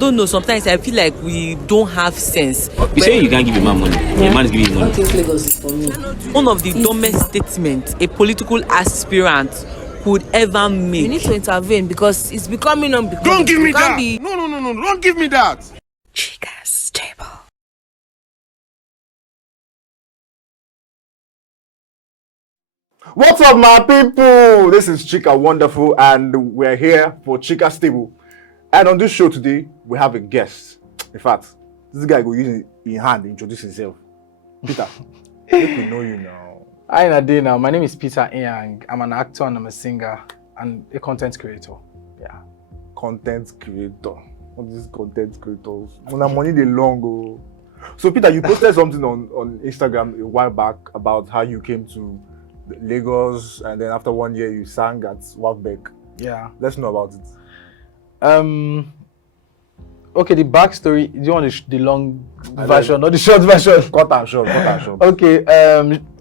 don't know. Sometimes I feel like we don't have sense. You say you can't give a man money. A man is giving you money. Lagos is for me. One of the dumbest statements a political aspirant could ever make. You need to intervene because it's becoming unbecoming. Don't give me that! Be... No, don't give me that! Chikas table. What's up, my people? This is Chika Wonderful, and we're here for Chika's Table. And on this show today, we have a guest. In fact, this guy will use in hand to introduce himself. Peter, let me know you now. Hi, Nadina. My name is Peter Inyang. I'm an actor and I'm a singer and a content creator. Yeah. Content creator. What is content creators? When I'm money they long go. So Peter, you posted something on Instagram a while back about how you came to Lagos, and then after 1 year you sang at Wafbeck. Yeah. Let's know about it. Okay, the backstory. Do you want the long version or the short version? Cut and short. Okay.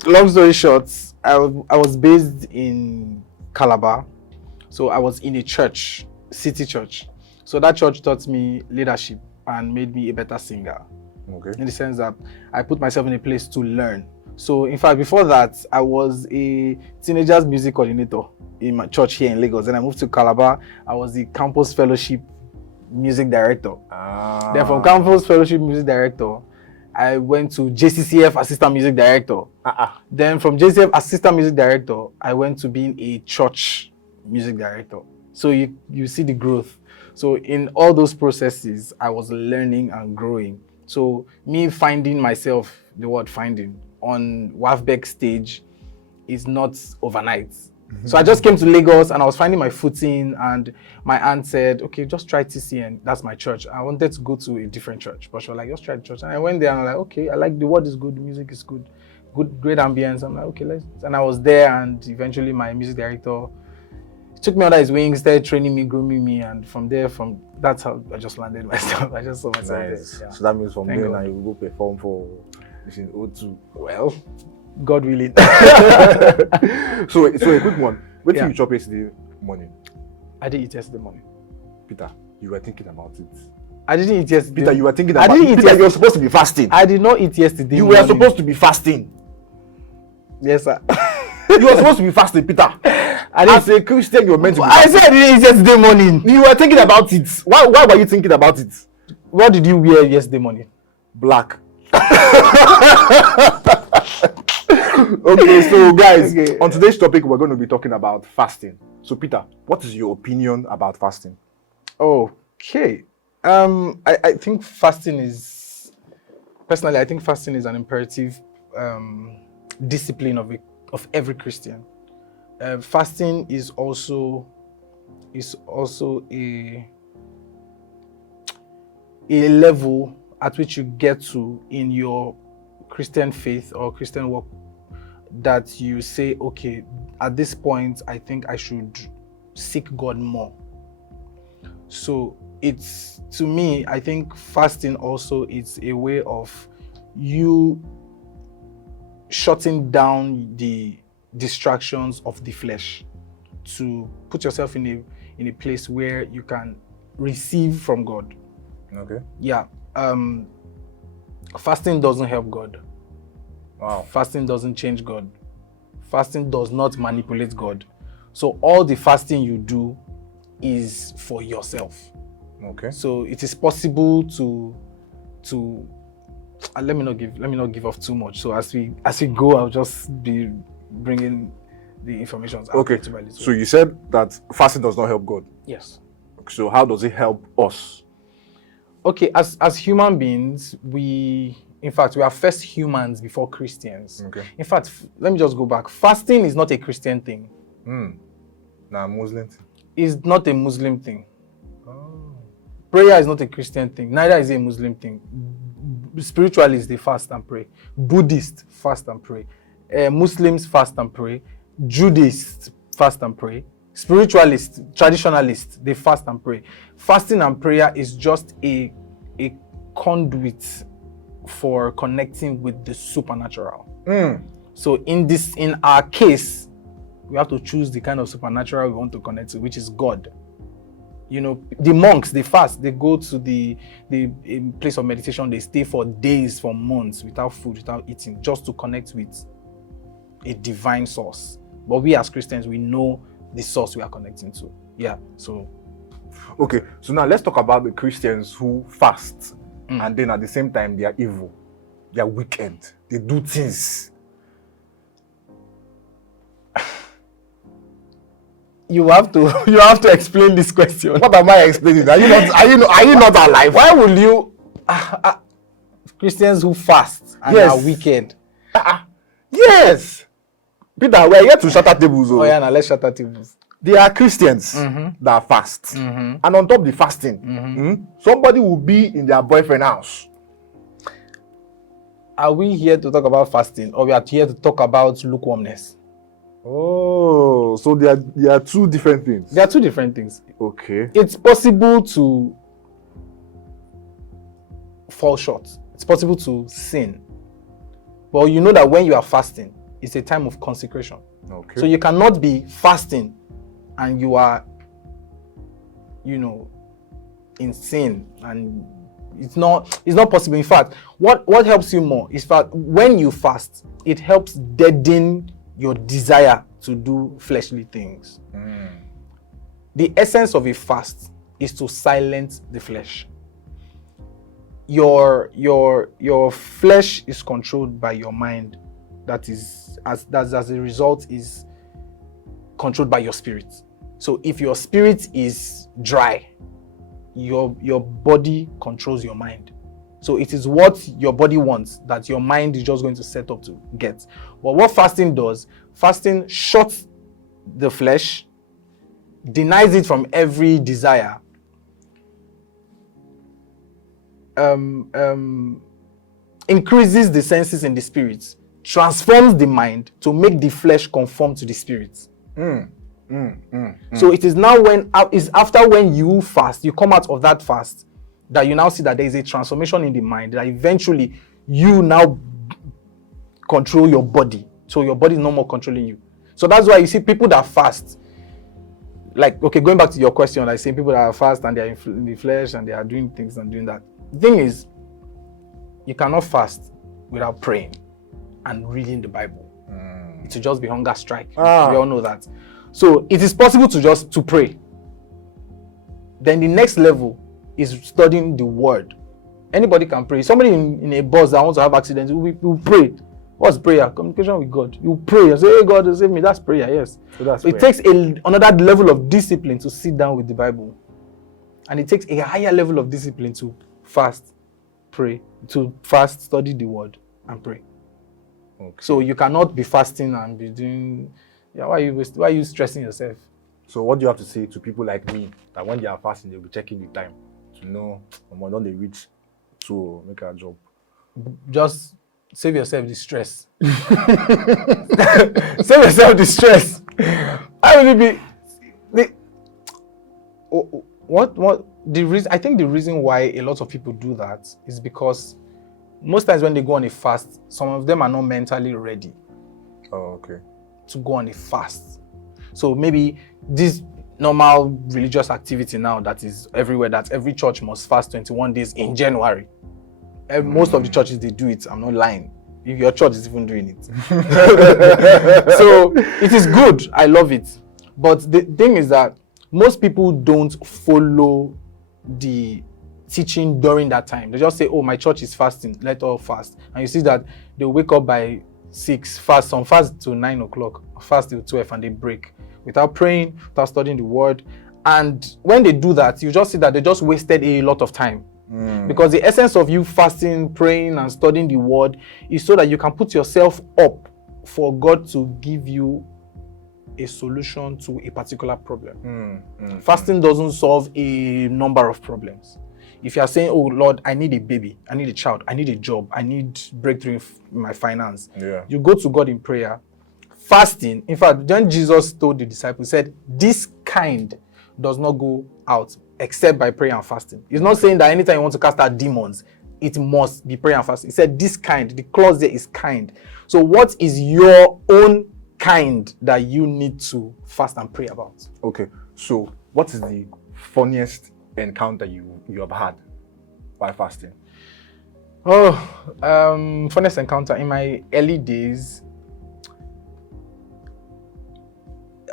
Long story short, I was based in Calabar, so I was in a church, city church. So that church taught me leadership and made me a better singer. Okay. In the sense that I put myself in a place to learn. So in fact, before that, I was a teenagers music coordinator in my church here in Lagos. Then I moved to Calabar. I was the campus fellowship music director. Then from campus fellowship music director, I went to JCCF assistant music director. Then from JCCF assistant music director, I went to being a church music director. So you see the growth. So in all those processes, I was learning and growing. So me finding myself, the word finding, on Wafbeck stage is not overnight. So I just came to Lagos and I was finding my footing, and my aunt said, okay, just try TCN. That's my church. I wanted to go to a different church, but she was like, just try the church. And I went there and I was like, okay, I like the word is good, the music is good, great ambience. I'm like, okay, let's. And I was there, and eventually my music director took me under his wing, started training me, grooming me, and that's how I just landed myself. I just saw myself there. Yeah. So that means from there now you will go perform for Mission O2. Well, God willing. so a quick one. What did you chop yesterday morning? I didn't eat yesterday morning. Peter, you were thinking about it. I didn't eat yesterday. Peter, you were thinking about it. Peter, you were supposed to be fasting. I did not eat yesterday. You were supposed to be fasting. Yes, sir. You were supposed to be fasting, Peter. As a Christian, you were meant to be fasting. I said I didn't eat yesterday morning. You were thinking about it. Why were you thinking about it? What did you wear yesterday morning? Black. Okay, so guys, on today's topic, we're going to be talking about fasting. So Peter, what is your opinion about fasting? Okay. I think fasting is, personally, I think fasting is an imperative discipline of every Christian. Fasting is also a level at which you get to in your Christian faith or Christian walk, that you say, okay, at this point, I think I should seek God more. So it's, to me, I think fasting also is a way of you shutting down the distractions of the flesh to put yourself in a place where you can receive from God. Okay. Yeah. Fasting doesn't help God. Wow. Fasting doesn't change God. Fasting does not manipulate God. So all the fasting you do is for yourself. Okay. So it is possible to let me not give off too much. So as we go, I'll just be bringing the information. Okay. So you said that fasting does not help God. Yes. So how does it help us? Okay, as human beings, we are first humans before Christians. Okay. In fact, let me just go back. Fasting is not a Christian thing. Nah, Muslim thing. It's not a Muslim thing. Prayer is not a Christian thing. Neither is it a Muslim thing. Spiritualists, they fast and pray. Buddhists fast and pray. Muslims fast and pray. Judaïsts fast and pray. Spiritualists, traditionalists, they fast and pray. Fasting and prayer is just a conduit for connecting with the supernatural. So in our case, we have to choose the kind of supernatural we want to connect to, which is God. You know, the monks, they fast, they go to the place of meditation, they stay for days, for months, without food, without eating, just to connect with a divine source. But we as Christians, we know the source we are connecting to. Yeah, so. Okay, so now let's talk about the Christians who fast and then at the same time they are evil. They are wicked. They do things. You have to explain this question. What am I explaining? Are you not alive? Why will you Christians who fast and Yes. are wicked? Yes. Peter, we're here to shatter tables. Oh yeah, now let's shatter tables. They are Christians that fast. And on top of the fasting, somebody will be in their boyfriend's house. Are we here to talk about fasting, or we are here to talk about lukewarmness? Oh, so they are two different things. There are two different things. Okay. It's possible to fall short. It's possible to sin. But you know that when you are fasting, it's a time of consecration. Okay. So you cannot be fasting and you are, in sin, and it's not possible. In fact, what helps you more is that when you fast, it helps deaden your desire to do fleshly things. The essence of a fast is to silence the flesh. Your flesh is controlled by your mind. That is, as a result, is controlled by your spirit. So if your spirit is dry, your body controls your mind. So it is what your body wants that your mind is just going to set up to get. But what fasting does, fasting shuts the flesh, denies it from every desire, increases the senses in the spirit, transforms the mind to make the flesh conform to the spirit. So it is now after when you fast, you come out of that fast, that you now see that there is a transformation in the mind, that eventually you now control your body. So your body is no more controlling you. So that's why you see people that fast, like, okay, going back to your question, like saying people that are fast and they are in the flesh and they are doing things and doing that. The thing is, you cannot fast without praying and reading the Bible. It will just be hunger strike. We all know that. So it is possible to pray. Then the next level is studying the word. Anybody can pray. Somebody in a bus that wants to have accidents, will pray. What's prayer? Communication with God. You pray and say, hey God, save me. That's prayer, yes. So it takes another level of discipline to sit down with the Bible. And it takes a higher level of discipline to fast, pray, study the word, and pray. Okay. So you cannot be fasting and be doing... why are you stressing yourself? So what do you have to say to people like me that when they are fasting, they'll be checking the time to know when they reach to make a job? Just save yourself the stress. Save yourself the stress. How will it be? The reason, I think the reason why a lot of people do that is because most times when they go on a fast, some of them are not mentally ready. Oh, okay. To go on a fast. So maybe this normal religious activity now that is everywhere, that every church must fast 21 days in January. Most of the churches, they do it. I'm not lying. If your church is even doing it. So it is good. I love it. But the thing is that most people don't follow the teaching during that time. They just say, oh, my church is fasting, let all fast. And you see that they wake up by 6, fast, some fast till 9 o'clock, fast till 12, and they break without praying, without studying the word. And when they do that, you just see that they just wasted a lot of time. Because the essence of you fasting, praying, and studying the word is so that you can put yourself up for God to give you a solution to a particular problem. Fasting doesn't solve a number of problems. If you are saying, oh Lord, I need a baby, I need a child, I need a job, I need breakthrough in my finance, you go to God in prayer. Fasting, in fact, when Jesus told the disciples, he said, this kind does not go out except by prayer and fasting. He's not saying that anytime you want to cast out demons, it must be prayer and fasting. He said this kind, the clause there is kind. So what is your own kind that you need to fast and pray about? Okay, so what is the funniest encounter you have had while fasting? Funniest encounter in my early days.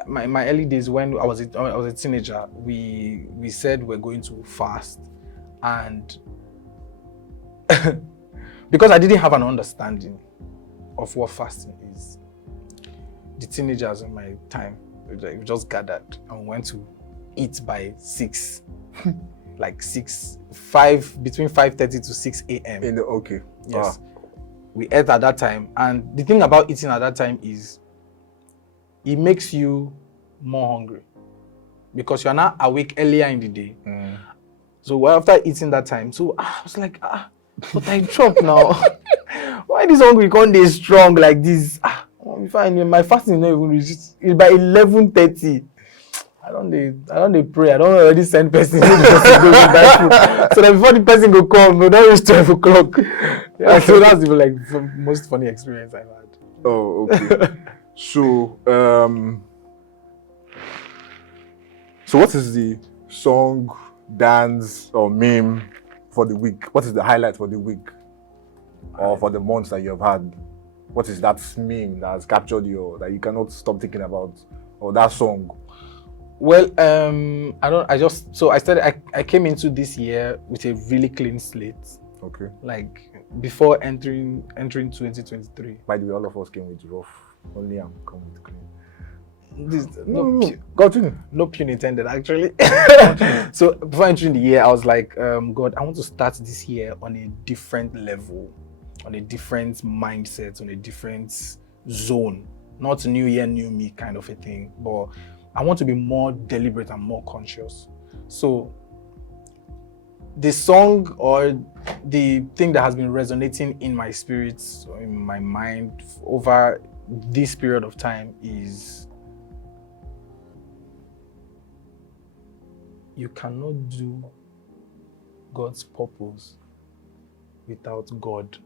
My early days when I was a teenager, we said we're going to fast, and because I didn't have an understanding of what fasting is, the teenagers in my time, we just gathered and went to eat by 6, like 5 between 5:30 to 6 a.m. Okay. Yes, we ate at that time, and the thing about eating at that time is it makes you more hungry because you're not awake earlier in the day. So after eating that time, so I was like, but I dropped now. Why this hungry can't be strong like this? Fine, my fasting is not even reached. It's by 11:30. I don't pray. I don't already send person to go buy food. So that before the person go come, no, don't reach 12 o'clock. Yeah, so that's the most funny experience I've had. Oh, okay. So what is the song, dance, or meme for the week? What is the highlight for the week or for the months that you have had? What is that meme that has captured you that you cannot stop thinking about, or that song? Well, I came into this year with a really clean slate. Okay. Like before entering 2023. By the way, all of us came with rough. Only I'm coming with clean. No pun intended, actually. So before entering the year, I was like, God, I want to start this year on a different level, on a different mindset, on a different zone. Not new year, new me kind of a thing, but I want to be more deliberate and more conscious. So the song or the thing that has been resonating in my spirit, or in my mind over this period of time is, you cannot do God's purpose without God.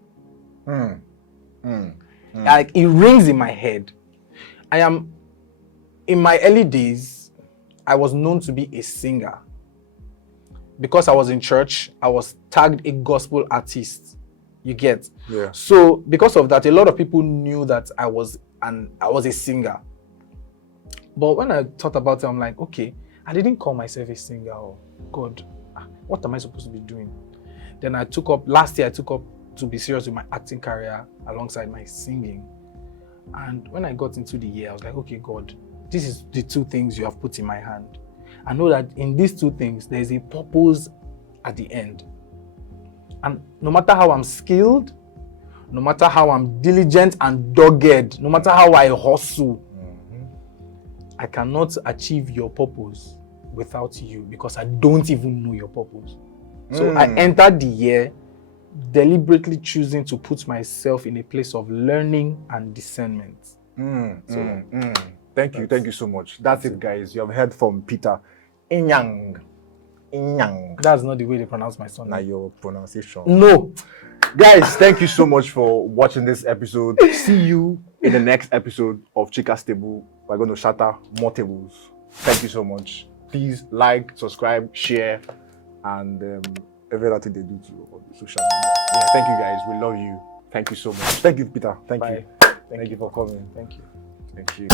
Like it rings in my head. In my early days, I was known to be a singer. Because I was in church, I was tagged a gospel artist. You get? Yeah. So because of that, a lot of people knew that I was a singer. But when I thought about it, I'm like, okay, I didn't call myself a singer. Oh God, what am I supposed to be doing? Then last year I took up to be serious with my acting career alongside my singing. And when I got into the year, I was like, okay, God, this is the 2 things you have put in my hand. I know that in these 2 things, there is a purpose at the end. And no matter how I'm skilled, no matter how I'm diligent and dogged, no matter how I hustle, I cannot achieve your purpose without you because I don't even know your purpose. So I entered the year deliberately choosing to put myself in a place of learning and discernment. Thank you so much. That's it, guys. You have heard from Peter Inyang. That's not the way they pronounce my son. Now your pronunciation. No. Guys, thank you so much for watching this episode. See you in the next episode of Chika's Table. We're going to shatter more tables. Thank you so much. Please like, subscribe, share, and every other thing they do to social media. Yeah, thank you, guys. We love you. Thank you so much. Thank you, Peter. Thank you. Thank you for coming. Thank you. Thank you.